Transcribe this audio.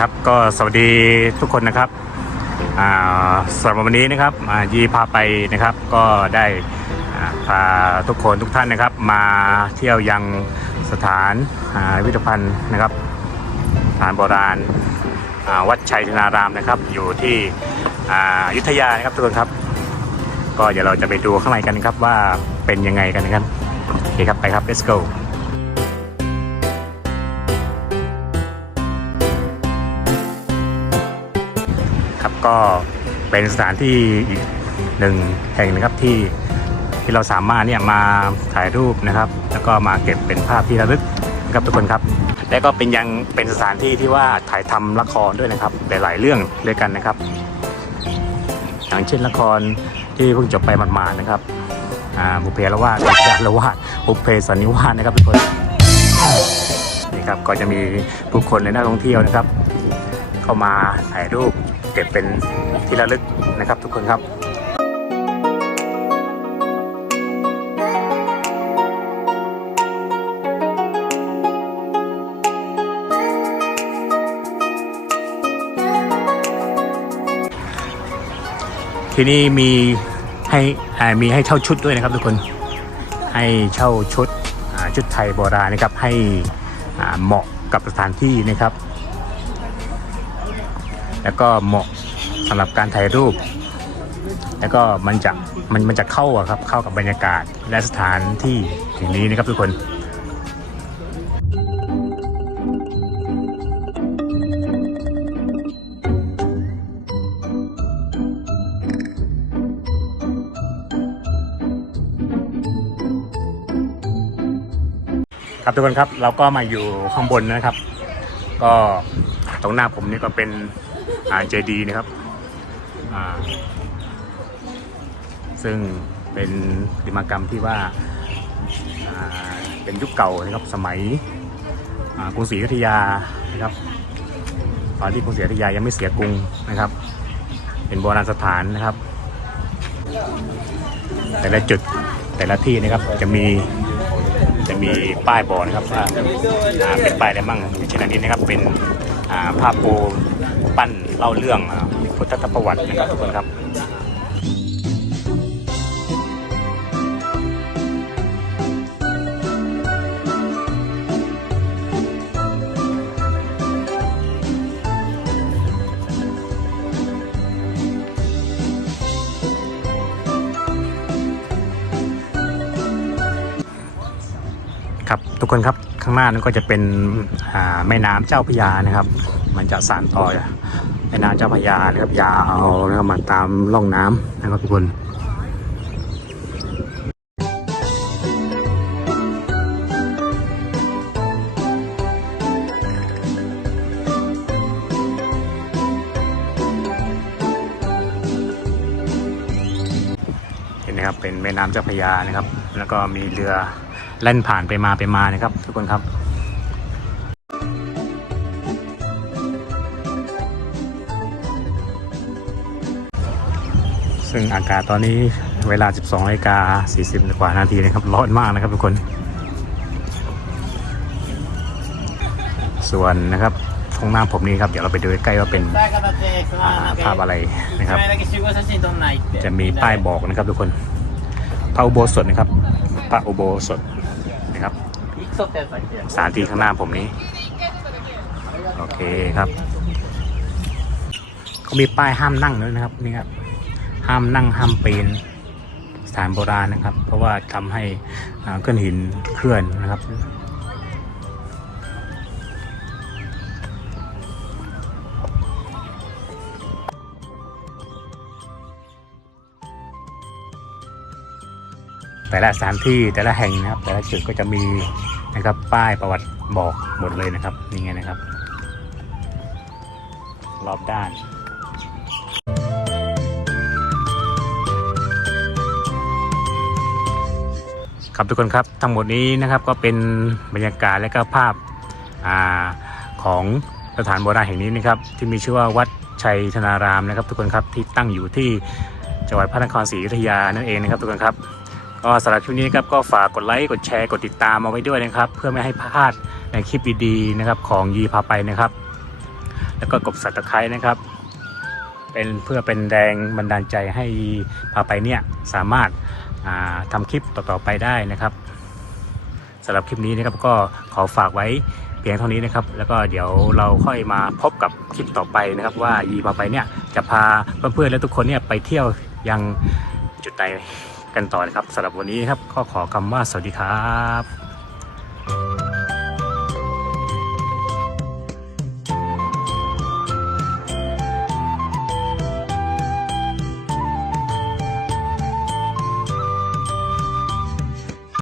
ครับก็สวัสดีทุกคนนะครับสำหรับวันนี้นะครับยีพาไปนะครับ ก็ได้พาทุกคนทุกท่านนะครับ มาเที่ยวยังสถานอ่าพิพิธภัณฑ์นะครับสถานโบราณวัดชัยธนารามนะครับ อยู่ที่อยุธยานะครับทุกคนครับ ก็เดี๋ยวเราจะไปดูข้างในกันนะครับว่าเป็นยังไงกันนะครับโอเคครับไปครับ let's go ก็เป็นสถานที่อีกหนึ่งแห่งนะครับที่ที่เราสามารถเนี่ยมาถ่ายรูปนะครับ แล้วก็มาเก็บเป็นภาพที่ระลึกนะครับทุกคนครับ และก็เป็นยังเป็นสถานที่ที่ว่าถ่ายทำละครด้วยนะครับหลายๆเรื่องด้วยกันนะครับ อย่างเช่นละครที่เพิ่งจบไปหมาดๆนะครับอ่าบุพเพละวาดบุพเพละวาดบุเพสันนิวาสนะครับทุกคนนี่ครับก็จะมีผู้คนและนักท่องเที่ยวนะครับ เข้ามาถ่ายรูป เก็บเป็นที่ระลึกนะครับทุกคนครับที่นี่มีให้มีให้เช่าชุดด้วยนะครับทุกคนให้เช่าชุดชุดไทยโบราณนะครับให้เหมาะกับสถานที่นะครับ แล้วก็เหมาะสำหรับการถ่ายรูป แล้วก็มันจะมันมันจะเข้าอะครับเข้ากับบรรยากาศและสถานที่แห่งนี้นะครับทุกคนครับทุกคนครับเราก็มาอยู่ข้างบนนะครับ ก็ตรงหน้าผมนี่ก็เป็น อ่าเจดีนะครับซึ่งเป็นดิมากรรมที่ว่าเป็นยุคเก่านะครับสมัยกรุงศรีอยุธยานะครับตอนที่กรุงศรีอยุธยายังไม่เสียกรุงนะครับ เป็นโบราณสถานนะครับ แต่ละจุดแต่ละที่นะครับจะมีจะมีป้ายบอกนะครับว่าเป็นป้ายอะไรมั่งอย่างเช่นอันนี้นะครับเป็นภาพโป ปั้นเล่าเรื่องพุทธประวัตินะครับทุกคนครับครับทุกคนครับ ข้างหน้านั้นก็จะเป็นแม่น้ำเจ้าพยานะครับ มันจะสานต่อแม่น้ำเจ้าพยานะครับยาวนะครับมาตามร่องน้ำนะครับทุกคนเห็นะครับเป็นแม่น้ำเจ้าพยานะครับ แล้วก็มีเรือ แล่นผ่านไปมาไปมานะครับ ทุกคนครับซึ่งอากาศตอนนี้เวลา 12นาฬิกา40 กว่านาทีนะครับ ร้อนมากนะครับทุกคน ส่วนนะครับตรงหน้าผมนี่ครับ เดี๋ยวเราไปดูใกล้ว่าเป็นภาพอะไรนะครับ จะมีป้ายบอกนะครับทุกคน พระอุโบสถนะครับ พระอุโบสถ สถานที่ข้างหน้าผมนี้ โอเคครับเขามีป้ายห้ามนั่งด้วยนะครับนี่ครับ ห้ามนั่งห้ามปีนสถานโบราณนะครับ เพราะว่าทำให้ก้อนหินเคลื่อนนะครับ แต่ละสถานที่แต่ละแห่งนะครับ แต่ละจุดก็จะมีนะครับป้ายประวัติบอกหมดเลยนะครับนี่ไงนะครับ รอบด้านครับทุกคนครับทั้งหมดนี้นะครับก็เป็นบรรยากาศและก็ภาพอาของสถานโบราณแห่งนี้นะครับ ที่มีชื่อว่าวัดชัยธนารามนะครับ ทุกคนครับที่ตั้งอยู่ที่จังหวัดพระนครศรีอยุธยานั่นเองนะครับทุกคนครับ ก็สำหรับคลิปนี้นะครับก็ฝากกดไลค์กดแชร์กดติดตามเอาไว้ด้วยนะครับ เพื่อไม่ให้พลาดในคลิปดีๆนะครับของยีพาไปนะครับ แล้วก็กด subscribe นะครับ เป็นเพื่อเป็นแรงบันดาลใจให้พาไปเนี่ยสามารถาทำคลิปต่อๆไปได้นะครับสำหรับคลิปนี้นะครับก็ขอฝากไว้เพียงเท่านี้นะครับ แล้วก็เดี๋ยวเราค่อยมาพบกับคลิปต่อไปนะครับ ว่ายีพาไปเนี่ยจะพาเพื่อนๆและทุกคนเนี่ยไปเที่ยวยังจุดไหน กันต่อนะครับสำหรับวันนี้ครับก็ขอคำว่าสวัสดีครับ